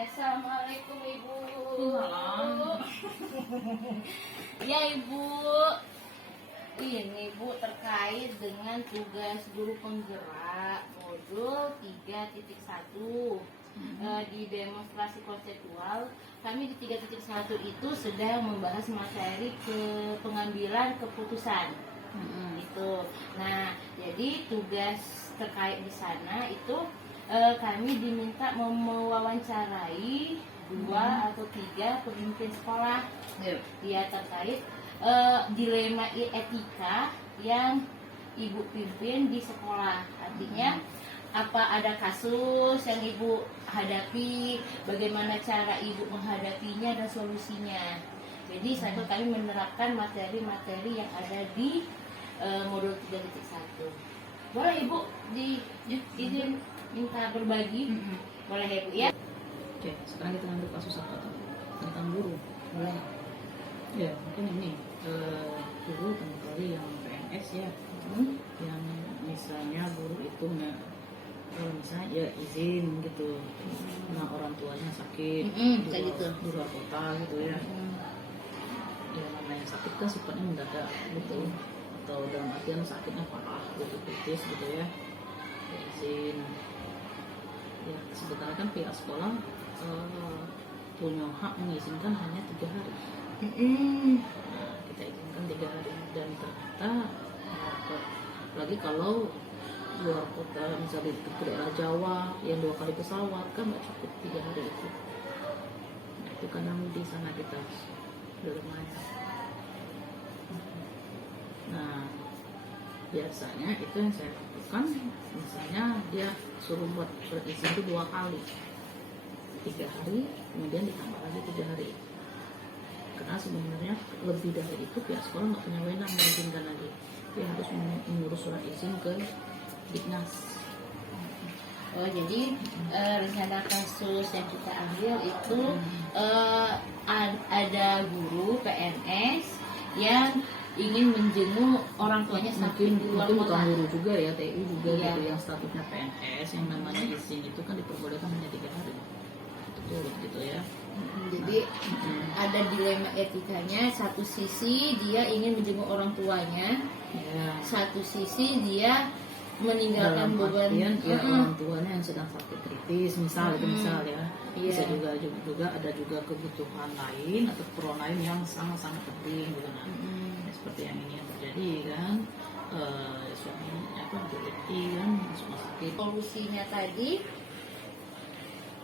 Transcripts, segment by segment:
Assalamualaikum Ibu. Salam. Ya Ibu, ini Bu terkait dengan tugas guru penggerak modul 3.1 di demonstrasi konseptual. Kami di 3.1 itu sedang membahas materi pengambilan keputusan. Itu. Nah, jadi tugas terkait di sana itu kami diminta mewawancarai 2 atau 3 pemimpin sekolah ya terkait dilema etika yang Ibu pimpin di sekolah. Artinya apa ada kasus yang Ibu hadapi, bagaimana cara Ibu menghadapinya dan solusinya. Jadi satu kami menerapkan materi-materi yang ada di modul 3.1. Boleh Ibu izin minta berbagi? Boleh ya Bu ya? Oke, sekarang kita ambil kasus apa tuh? Tentang guru. Boleh. Ya, mungkin ini guru kali yang PNS ya. Yang misalnya guru itu misalnya ya izin gitu. Nah, orang tuanya sakit di luar kota gitu ya. Ya namanya sakit kan sifatnya mendadak gitu. Atau dalam artian sakitnya parah gitu, kritis gitu ya. Ya, izin. Ya, sebetulnya kan pihak sekolah punya hak mengizinkan hanya 3 hari. Nah, kita izinkan 3 hari dan ternyata lagi kalau luar kota misalnya ke daerah Jawa yang 2 kali pesawat kan nggak cukup 3 hari itu. Nah, itu kadang di sana kita lumayan. Nah, biasanya itu yang saya lakukan, misalnya dia suruh buat surat izin itu 2 kali, 3 hari, kemudian ditambah lagi 3 hari. Karena sebenarnya lebih dari itu pihak sekolah nggak punya wewenang mengizinkan lagi. Dia harus mengurus surat izin ke Dignas. Oh jadi rencana kasus yang kita ambil itu ada guru PNS yang ingin menjenguk orang tuanya sakit di luar mungkin kota. bukan guru juga ya, TU juga Iya. gitu yang statusnya PNS yang namanya izin itu kan diperbolehkan hanya 3 hari. Betul gitu ya. Jadi ada dilema etikanya, satu sisi dia ingin menjenguk orang tuanya, Ya. satu sisi dia meninggalkan Dalam beban artian ya orang tuanya yang sedang sakit kritis misal itu misal ya. Iya. Bisa juga ada juga kebutuhan lain atau keperluan lain yang sangat-sangat penting gitu kan. Seperti yang ini yang terjadi kan, suaminya berhenti kan masuk rumah sakit. Solusinya tadi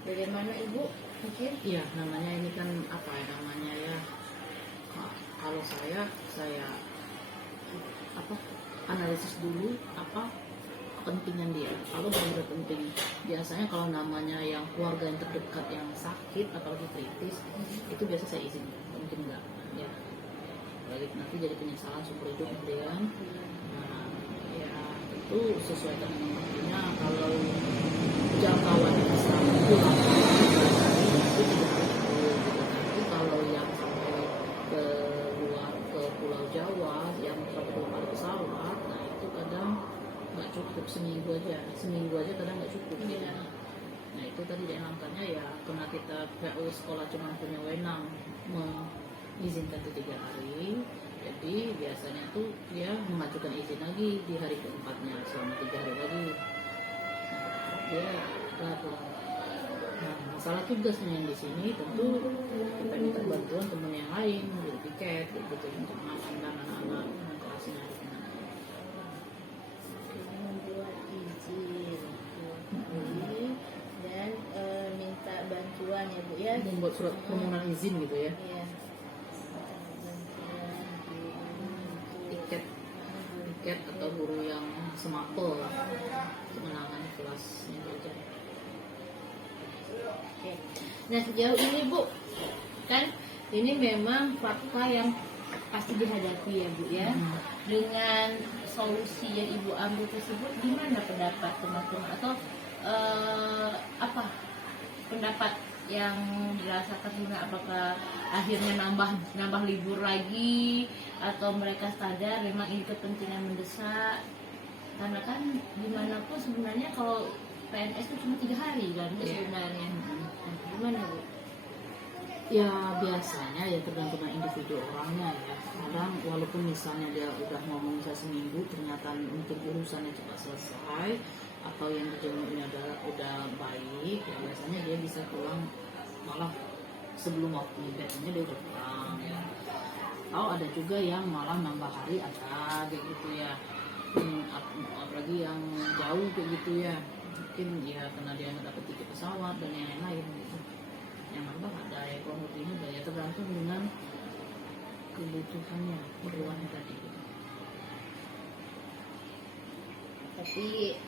bagaimana Ibu pikir? Iya, namanya ini kan apa ya namanya ya, kalau saya analisis dulu apa kepentingan dia. Kalau benar penting, biasanya kalau namanya yang keluarga yang terdekat yang sakit apalagi kritis itu biasa saya izin, mungkin enggak ya. Lagi nanti jadi penyesalan seumur hidup kemudian. Nah, ya tentu sesuai dengan waktunya. Kalau jangkauannya bisa pulang itu tidak harus dulu gitu. Tapi kalau yang sampai ke luar ke Pulau Jawa yang sampai 2 kali pesawat, nah itu kadang nggak cukup seminggu aja kadang nggak cukup gitu. Nah itu tadi diangkatnya ya karena kita PU sekolah cuma punya wewenang mengizinkan itu 3 hari, jadi biasanya tuh dia mengajukan izin lagi di hari keempatnya selama 3 hari lagi. Nah, dia pulang. Nah, masalah tugasnya yang di sini tentu kita minta bantuan teman yang lain, beli tiket gitu untuk mengamankan anak-anak kelasnya. membuat surat permohonan izin gitu ya. Iya. Tiket atau guru yang semapel untuk menangani kelasnya belajar. Oke. Nah sejauh ini Bu, kan ini memang fakta yang pasti dihadapi ya Bu ya. Dengan solusi yang Ibu ambil tersebut, gimana pendapat teman-teman atau apa pendapat yang dirasakan juga? Apakah akhirnya nambah libur lagi atau mereka sadar memang ini kepentingan mendesak? Karena kan gimana pun sebenarnya kalau PNS itu cuma 3 hari kan sebenarnya. Gimana Bu? Ya biasanya ya tergantung individu orangnya ya. Kadang walaupun misalnya dia udah ngomong bisa seminggu, ternyata untuk urusannya cepat selesai atau yang dijemurnya udah baik, ya biasanya dia bisa pulang malah sebelum waktu biasanya dia udah pulang ya. Atau ada juga yang malah nambah hari ada kayak gitu ya. Apalagi yang jauh kayak gitu ya, mungkin ya karena dia nggak dapat tiket pesawat dan yang lain gitu. Yang nambah ada ya, kurang lebih ada ya, tergantung dengan kebutuhannya, keperluannya tadi gitu. Tapi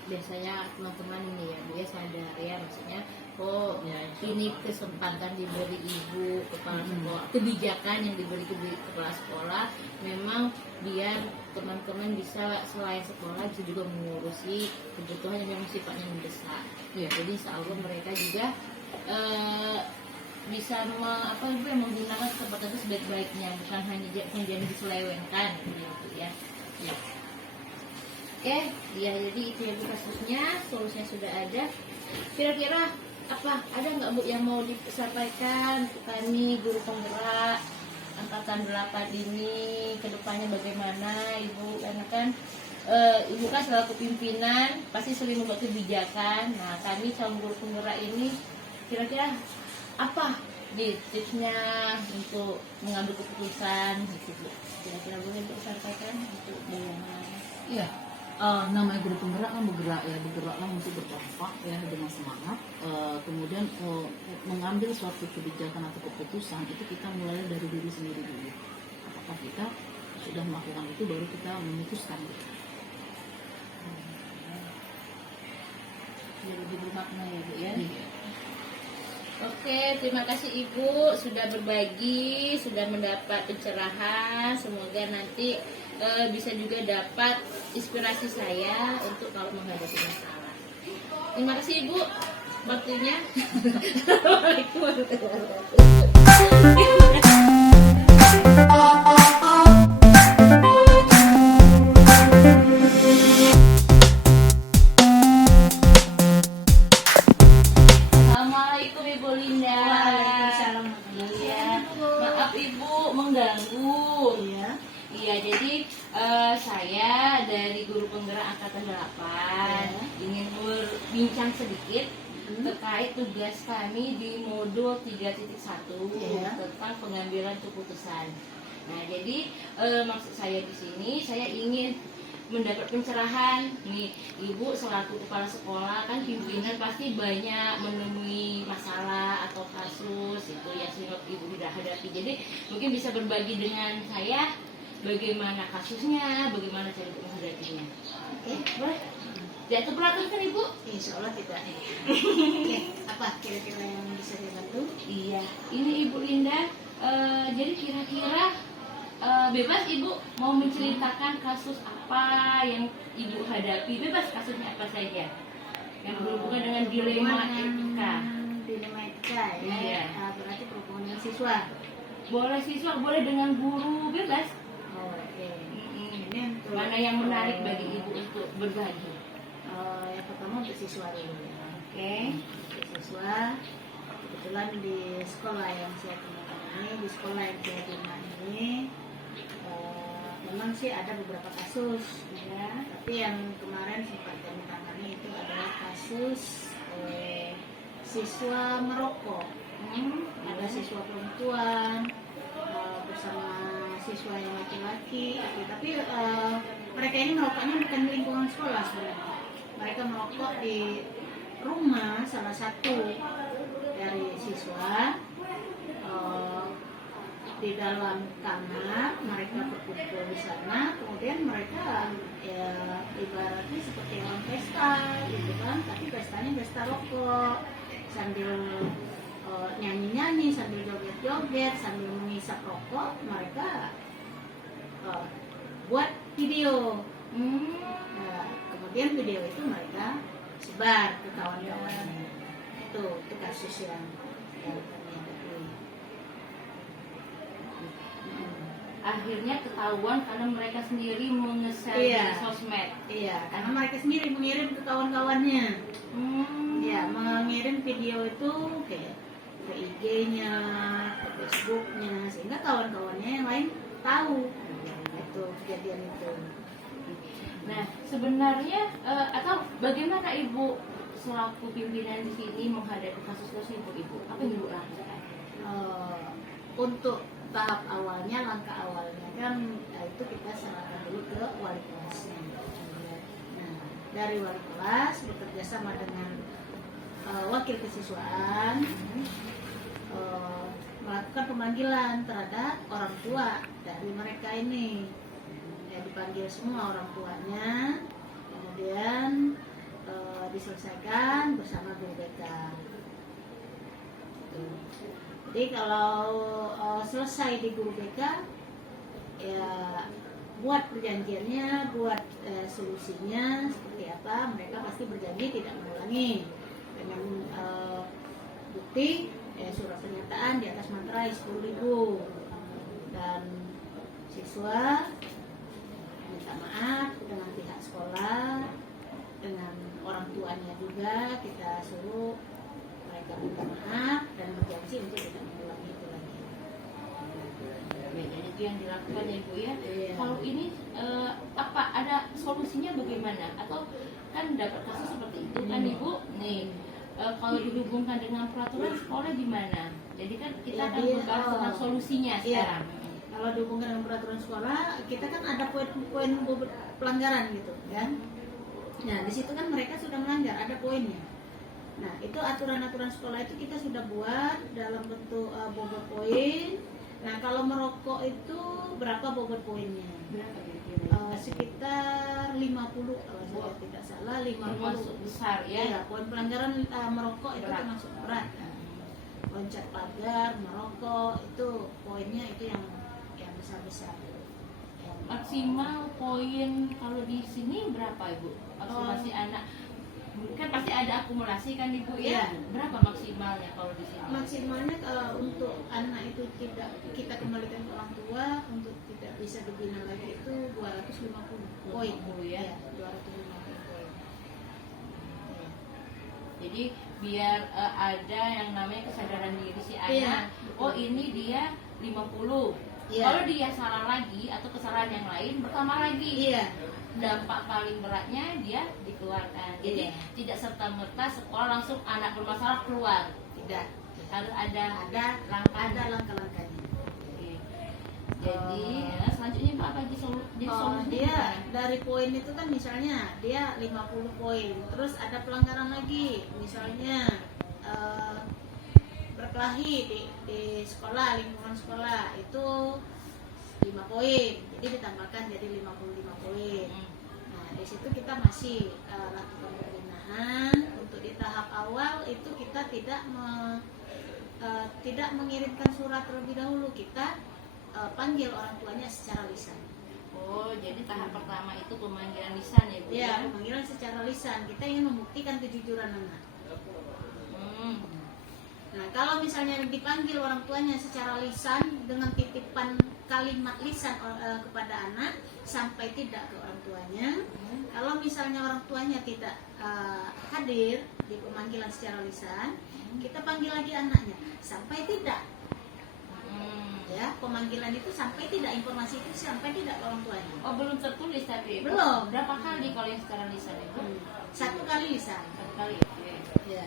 biasanya teman-teman ini ya Bu ya sadar ya, maksudnya Ya, ini kesempatan diberi ibu kepala sekolah, kebijakan yang diberi ke kepala sekolah memang biar teman-teman bisa selain sekolah bisa juga mengurusi kebutuhan yang memang sifatnya mendesak. Ya. Jadi insya Allah mereka juga bisa menggunakan kesempatan itu sebaik-baiknya, bukan hanya menjadi diselewengkan gitu ya. Ya. Oke, ya jadi itu ya Bu kasusnya, solusinya sudah ada. Kira-kira apa ada nggak Bu yang mau disampaikan ke kami guru penggerak angkatan 8 ini kedepannya bagaimana Ibu? Karena kan Ibu kan selaku pimpinan pasti sering membuat kebijakan. Nah kami calon guru penggerak ini kira-kira apa tipsnya untuk mengambil keputusan gitu Bu? Kira-kira boleh Bu sampaikan untuk bagaimana? Iya. Namanya guru penggerak kan bergeraklah untuk berdampak ya dengan semangat. Kemudian mengambil suatu kebijakan atau keputusan itu kita mulai dari diri sendiri dulu. Apakah kita sudah melakukan itu baru kita memutuskan. Jadi lebih bermakna ya Bu ya. Iya. Oke, terima kasih Ibu sudah berbagi, sudah mendapat pencerahan. Semoga nanti bisa juga dapat inspirasi saya untuk kalau menghadapi masalah. Terima kasih Ibu waktunya. Assalamualaikum warahmatullahi wabarakatuh. Assalamualaikum Ibu Linda. Waalaikumsalam. Iya, maaf Ibu mengganggu. Iya, jadi saya dari guru penggerak angkatan 8 ingin berbincang sedikit terkait tugas kami di modul 3.1 tentang pengambilan keputusan. Nah, jadi maksud saya di sini saya ingin mendapat pencerahan nih, Ibu selaku kepala sekolah kan pimpinan pasti banyak menemui masalah atau kasus itu yang sering Ibu tidak hadapi. Jadi mungkin bisa berbagi dengan saya bagaimana kasusnya, bagaimana cara menghadapinya. Oke, boleh? Jatuh belakang kan Ibu? Insya Allah tidak. Oke, apa kira-kira yang bisa dibantu? Iya, ini Ibu Linda. Jadi kira-kira bebas Ibu mau menceritakan kasus apa yang Ibu hadapi, bebas kasusnya apa saja yang berhubungan dengan dilema etika. Dilema etika ya. Iya. Berarti berhubungan dengan siswa. Boleh siswa, boleh dengan guru, bebas. Oh, oke. Ini untuk Mana yang menarik bagi Ibu untuk berbagi? yang pertama untuk siswa dulu. Oke. Untuk siswa, kebetulan di sekolah yang saya temukan ini, di sekolah yang saya terima ini, memang sih ada beberapa kasus, ya. Tapi yang kemarin sempat kami tangani itu adalah kasus siswa merokok. Ada siswa perempuan bersama siswa yang laki-laki, tapi mereka ini merokoknya bukan di lingkungan sekolah sebenarnya. Mereka merokok di rumah salah satu dari siswa di dalam kamar mereka berkumpul di sana, kemudian mereka ya ibaratnya seperti orang pesta gitu kan, tapi pestanya pesta rokok sambil nyanyi-nyanyi, sambil joget-joget, sambil mengisap rokok, mereka buat video. Nah, kemudian video itu mereka sebar ke kawan-kawannya. Itu kasus yang kami hadapi. Akhirnya ketahuan karena mereka sendiri mengeser Iya. di sosmed. Iya, karena mereka sendiri mengirim ke kawan-kawannya. Ya, mengirim video itu ke IG-nya, ke Facebook-nya, sehingga kawan-kawannya yang lain tahu itu kejadian itu. Nah, sebenarnya atau bagaimana Ibu selaku pimpinan di sini menghadapi kasus tersebut, Ibu? Apa yang Ibu lakukan? Untuk tahap awalnya, langkah awalnya kan itu kita serahkan dulu ke wali kelasnya. Nah, dari wali kelas bekerja sama dengan wakil kesiswaan melakukan pemanggilan terhadap orang tua dari mereka ini. Ya, dipanggil semua orang tuanya, kemudian diselesaikan bersama guru BK. Jadi kalau selesai di guru BK, ya buat perjanjiannya, buat solusinya seperti apa, mereka pasti berjanji tidak mengulangi dengan bukti surat pernyataan di atas materai 10.000, dan siswa minta maaf dengan pihak sekolah, dengan orang tuanya juga kita suruh mereka minta maaf dan berjanji untuk tidak mengulangi itu lagi. Dan itu yang dilakukan ya Ibu ya. Iya. Kalau ini apa ada solusinya bagaimana? Atau kan dapat kasus seperti itu kan Ibu nih. Kalau dihubungkan dengan peraturan sekolah gimana? Jadi kan kita akan membahas tentang solusinya sekarang. Kalau dihubungkan dengan peraturan sekolah, kita kan ada poin-poin pelanggaran gitu kan. Nah, di situ kan mereka sudah melanggar, ada poinnya. Nah, itu aturan-aturan sekolah itu kita sudah buat dalam bentuk bobot poin. Nah, kalau merokok itu berapa bobot poinnya? Sekitar 50 kalau saya tidak salah, 50. Termasuk besar ya. Iya, poin pelanggaran merokok itu termasuk berat. Loncat pagar, merokok itu poinnya itu yang besar-besar. Maksimal poin kalau di sini berapa Ibu? Masih anak kan pasti ada akumulasi kan Ibu ya? Iya. Berapa maksimalnya kalau di sini? Maksimalnya untuk anak itu tidak kita kembalikan ke orang tua, untuk tidak bisa dibina lagi itu 250 poin. 250 ya. 250 poin. Ya. Jadi biar ada yang namanya kesadaran diri si anak. Iya, Oh ini dia 50. Iya. Kalau dia salah lagi atau kesalahan yang lain bertambah lagi. Iya. Dampak paling beratnya dia dikeluarkan. Jadi Iya. tidak serta merta sekolah langsung anak bermasalah keluar. Tidak. Harus ada Ada langkah-langkahnya. Oke. Jadi selanjutnya Pak apa jadi solusinya Dia gimana? dari poin itu kan misalnya dia 50 poin, terus ada pelanggaran lagi, misalnya berkelahi di sekolah, lingkungan sekolah itu 5 poin, jadi ditambahkan jadi 55 poin. Nah, di situ kita masih lakukan pembinaan. Untuk di tahap awal itu kita tidak mengirimkan surat terlebih dahulu, kita panggil orang tuanya secara lisan. Oh, jadi tahap pertama itu pemanggilan lisan ya Bu? Ya, pemanggilan secara lisan. Kita ingin membuktikan kejujuran anak. Nah, kalau misalnya dipanggil orang tuanya secara lisan dengan titipan kalimat lisan kepada anak sampai tidak ke orang tuanya. Kalau misalnya orang tuanya tidak hadir di pemanggilan secara lisan, kita panggil lagi anaknya sampai tidak. Ya, pemanggilan itu sampai tidak, informasi itu sampai tidak ke orang tuanya. Oh, belum tertulis tapi Belum. Berapa kali kalau yang secara lisan itu? 1 kali lisan. Satu kali. Oke. Ya.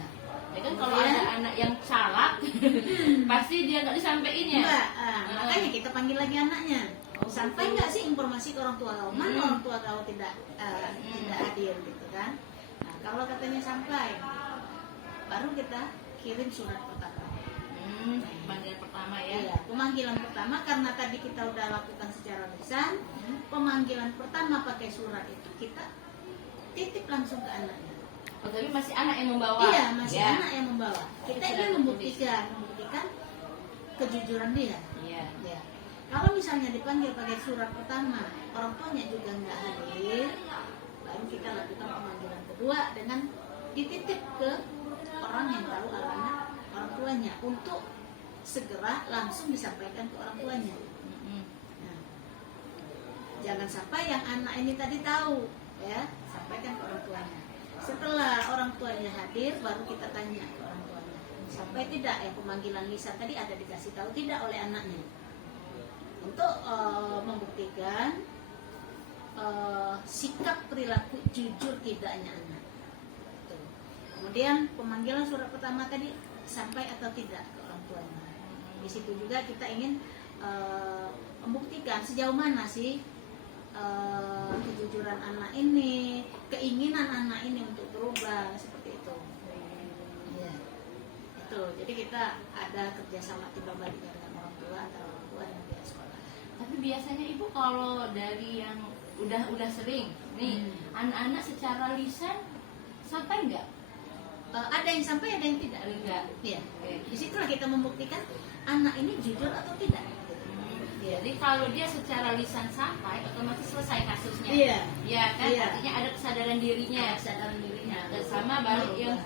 Ya kan kalau Kemudian- ada anak yang salah, pasti dia nggak disampaikan ya. Enggak, makanya kita panggil lagi anaknya. Sampai nggak sih informasi ke orang tua kau? Mana orang tua kau tidak hadir gitu kan? Nah, kalau katanya sampai, baru kita kirim surat pertama. Panggilan pertama ya. Iya, pemanggilan pertama karena tadi kita udah lakukan secara lisan. Pemanggilan pertama pakai surat itu kita titip langsung ke anaknya. Oh, tapi masih anak yang membawa. Iya, masih Ya. anak yang membawa. Kita Sudah ingin tertulis. membuktikan kejujuran dia. Iya. Ya. Kalau misalnya dipanggil pakai surat pertama, orang tuanya juga nggak hadir, baru kita lakukan pemanggilan kedua dengan dititip ke orang yang tahu alamat orang tuanya untuk segera langsung disampaikan ke orang tuanya. Nah, jangan sampai yang anak ini tadi tahu, ya, sampaikan ke orang tuanya. Setelah orang tuanya hadir, baru kita tanya ke orang tuanya. Sampai tidak yang pemanggilan lisan tadi ada dikasih tahu tidak oleh anaknya. Untuk membuktikan sikap perilaku jujur tidaknya anak. Tuh. Kemudian pemanggilan surat pertama tadi sampai atau tidak ke orang tuanya. Di situ juga kita ingin membuktikan sejauh mana sih kejujuran anak ini, keinginan anak ini untuk berubah seperti itu. Ya. Itu. Jadi kita ada kerjasama timbal baliknya dengan orang tua, antara orang tua dan pihak sekolah. Tapi biasanya ibu kalau dari yang udah sering nih anak-anak secara lisan sampai enggak? Ada yang sampai, ada yang tidak. Enggak. Iya. Oke. Disitulah kita membuktikan anak ini jujur atau tidak. Jadi kalau dia secara lisan sampai, otomatis selesai kasusnya. Iya. Ya kan, Iya. artinya ada kesadaran dirinya. Kesadaran dirinya. Dan sama balik yang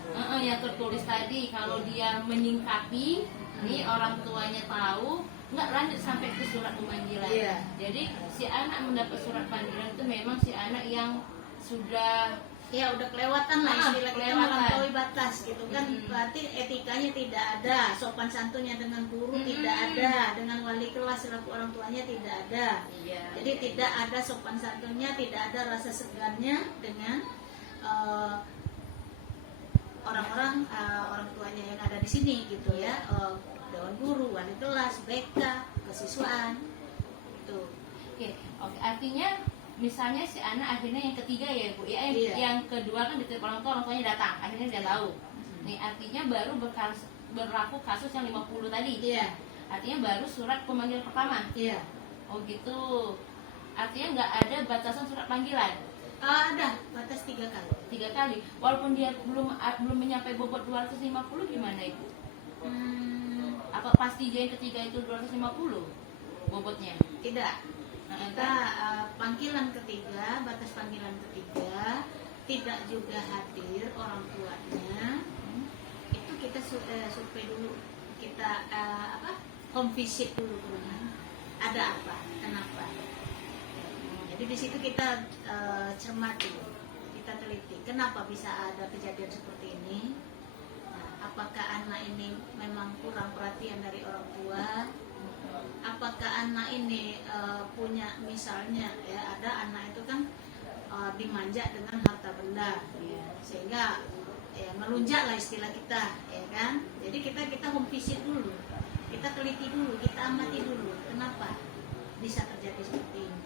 tertulis tadi, kalau dia menyingkapi, nih orang tuanya tahu, nggak lanjut sampai ke surat pemanggilan. Iya. Jadi si anak mendapat surat panggilan itu memang si anak yang sudah Ya udah kelewatan lah istilah kita kelewatan. melampaui batas gitu kan. Berarti etikanya tidak ada, sopan santunnya dengan guru tidak ada, dengan wali kelas selaku orang tuanya tidak ada. Iya. Jadi tidak ada sopan santunnya, tidak ada rasa segannya dengan orang-orang orang tuanya yang ada di sini gitu ya. Dewan guru, wali kelas, BK, kesiswaan itu. Oke, artinya misalnya si anak akhirnya yang ketiga ya Bu ya, Iya. yang kedua kan diterima orang tuanya datang, akhirnya dia tahu. Nih artinya baru berlaku kasus yang 50 tadi. Iya, Artinya baru surat pemanggilan pertama. iya. Oh gitu. Artinya nggak ada batasan surat panggilan. Ada batas 3 kali. 3 kali. Walaupun dia belum menyampai bobot 250 gimana Ibu? Apa pasti dia yang ketiga itu 250 bobotnya? Tidak. Kita panggilan ketiga, batas panggilan ketiga tidak juga hadir orang tuanya. Itu kita survei dulu, kita home visit dulu ke rumah. Ada apa? Kenapa? Jadi di situ kita cermati, kita teliti. Kenapa bisa ada kejadian seperti ini? Nah, apakah anak ini memang kurang perhatian dari orang tua? Apakah anak ini punya misalnya ya ada anak itu kan dimanja dengan harta benda sehingga ya melunjak lah istilah kita ya kan. Jadi kita home visit dulu, kita teliti dulu, kita amati dulu kenapa bisa terjadi seperti ini.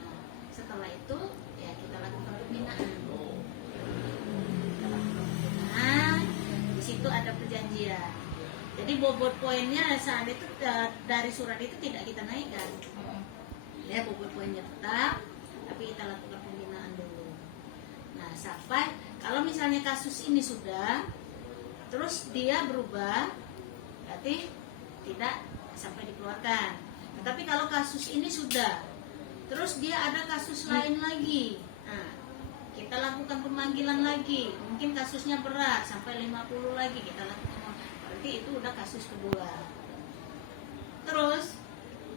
Nah, setelah itu ya kita lakukan pembinaan. Di situ ada perjanjian. Jadi bobot poinnya saat itu dari surat itu tidak kita naikkan. Ya bobot poinnya tetap, tapi kita lakukan pembinaan dulu. Nah sampai kalau misalnya kasus ini sudah, terus dia berubah, berarti tidak sampai dikeluarkan. Tetapi kalau kasus ini sudah, terus dia ada kasus lain lagi, nah kita lakukan pemanggilan lagi. Mungkin kasusnya berat sampai 50 lagi kita lakukan. Berarti itu udah kasus kedua. Terus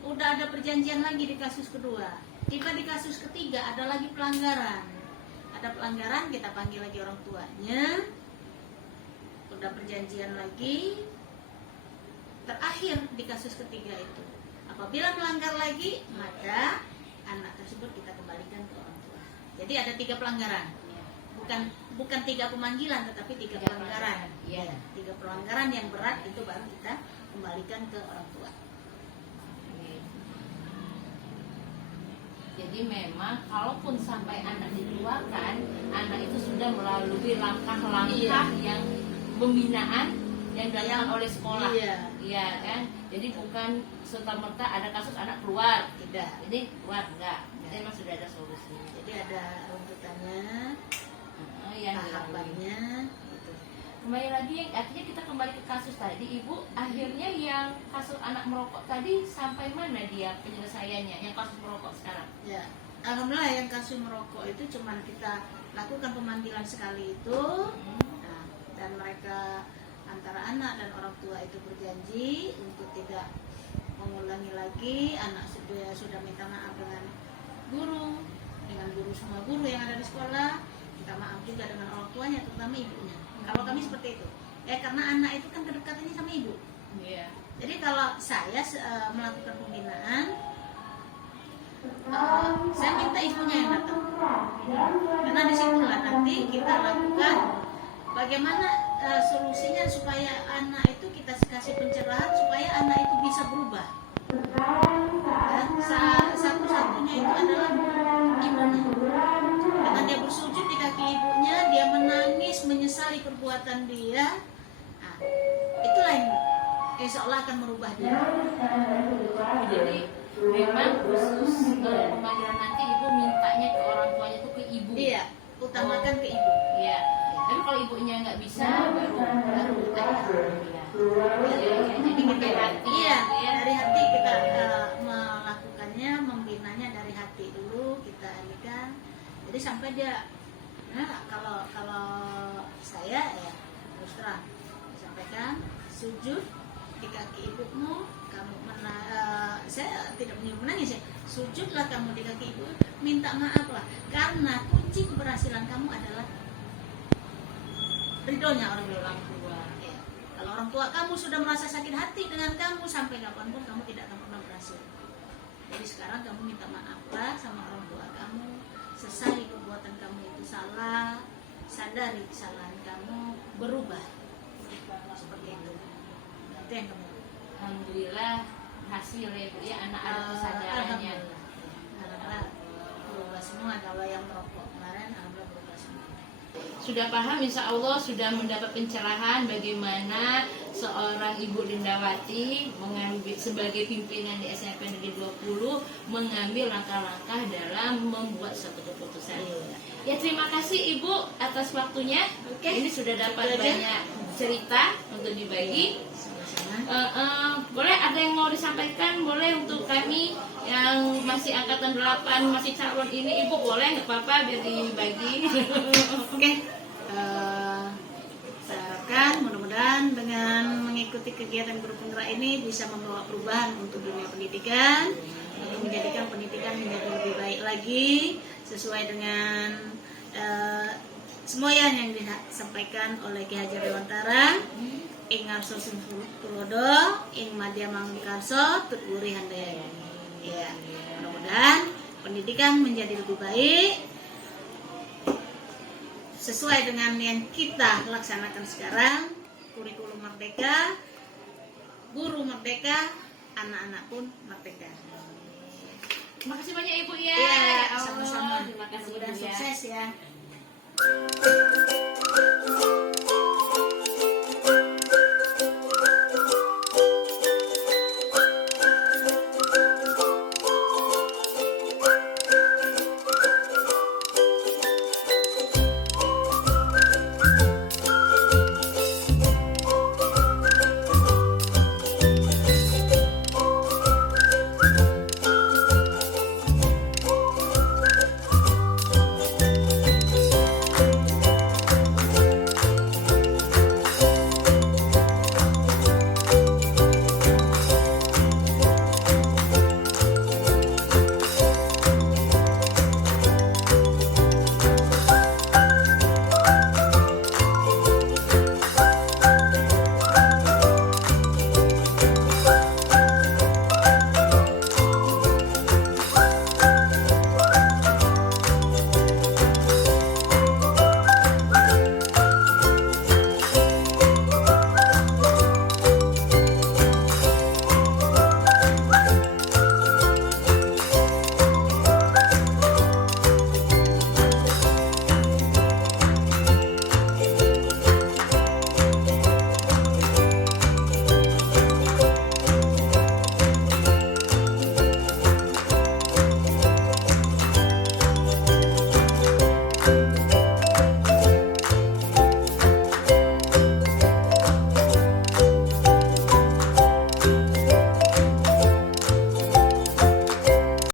udah ada perjanjian lagi di kasus kedua. Tiba di kasus ketiga ada lagi pelanggaran. Ada pelanggaran, kita panggil lagi orang tuanya. Udah perjanjian lagi. Terakhir di kasus ketiga itu, apabila melanggar lagi, maka anak tersebut kita kembalikan ke orang tua. Jadi ada 3 pelanggaran. Bukan 3 pemanggilan, tetapi 3 pelanggaran. Iya. 3 pelanggaran yang berat itu baru kita kembalikan ke orang tua. Jadi memang kalaupun sampai anak dikeluarkan, anak itu sudah melalui langkah-langkah yang pembinaan yang dilakukan oleh sekolah. Iya kan, jadi bukan serta-merta ada kasus anak keluar, Tidak. jadi keluar enggak, memang sudah ada solusi. Jadi ada runtutannya, Yang dilalui. tahapannya gitu. Kembali lagi, artinya kita kembali ke kasus tadi, Ibu. Akhirnya yang kasus anak merokok tadi sampai mana dia penyelesaiannya? Yang kasus merokok sekarang? Ya, alhamdulillah yang kasus merokok itu cuman kita lakukan pemanggilan sekali itu, nah, dan mereka antara anak dan orang tua itu berjanji untuk tidak mengulangi lagi. Anak sudah minta maaf dengan guru semua guru yang ada di sekolah, minta maaf juga dengan orang tuanya, terutama ibunya. Kalau kami seperti itu, ya karena anak itu kan kedekatannya sama ibu. Iya. Jadi kalau saya melakukan pembinaan, saya minta ibunya yang datang, karena disitulah nanti kita lakukan bagaimana solusinya supaya anak itu kita kasih pencerahan supaya anak itu bisa berubah. Dan satu-satunya itu adalah ibunya. Karena dia bersujud di kaki ibunya, dia menangis menyesali perbuatan dia. Nah, itulah yang insya Allah akan merubah dia. Jadi memang khusus pemanggilan nanti Ibu mintanya ke orang tuanya itu ke ibu. Iya, utamakan ke ibu. Iya. Tapi kalau ibunya nggak bisa, baru ayah. Jadi kita hati. Iya, dari hati kita melakukannya, membinanya dari hati dulu kita alihkan. Jadi sampai dia, nah kalau saya ya terus terang sampaikan sujud di kaki ibumu, kamu saya tidak menyuruh menangis ya, sujudlah kamu di kaki ibu, minta maaflah, karena kunci keberhasilan kamu adalah ridhonya orang tua. Ya. Kalau orang tua kamu sudah merasa sakit hati dengan kamu, sampai kapanpun kamu tidak akan pernah berhasil. Jadi sekarang kamu minta maaflah sama orang tua kamu, sesali perbuatan kamu itu salah, sadari kesalahan kamu, berubah. Seperti itu. Itu yang kamu. Alhamdulillah hasil ya Bu ya, anak ada kesadarannya. Alhamdulillah berubah semua. Kalau yang merokok kemarin alhamdulillah berubah semua. Sudah paham, insya Allah sudah mendapat pencerahan bagaimana seorang Ibu Lindawati mengambil sebagai pimpinan di SMP Negeri 20 mengambil langkah-langkah dalam membuat suatu keputusan. Ya terima kasih Ibu atas waktunya. Oke. Ini sudah dapat banyak cerita untuk dibagi. Boleh ada yang mau disampaikan, boleh untuk kami yang masih angkatan 8 masih calon ini, Ibu boleh nggak apa-apa biar dibagi. Oke. Saya harapkan mudah-mudahan dengan mengikuti kegiatan guru penggerak ini bisa membawa perubahan untuk dunia pendidikan, untuk menjadikan pendidikan menjadi lebih baik lagi sesuai dengan semua yang disampaikan oleh Ki Hajar Dewantara, ing Arso Tulodo, ing Madya Mangkarso, Tutguri Handayani. Ya, mudah-mudahan pendidikan menjadi lebih baik sesuai dengan yang kita laksanakan sekarang. Kurikulum merdeka, guru merdeka, anak-anak pun merdeka. Terima kasih banyak Ibu ya. Iya, Ya Allah, sama-sama. terima kasih Mudah-mudahan Ibu ya. sukses ya.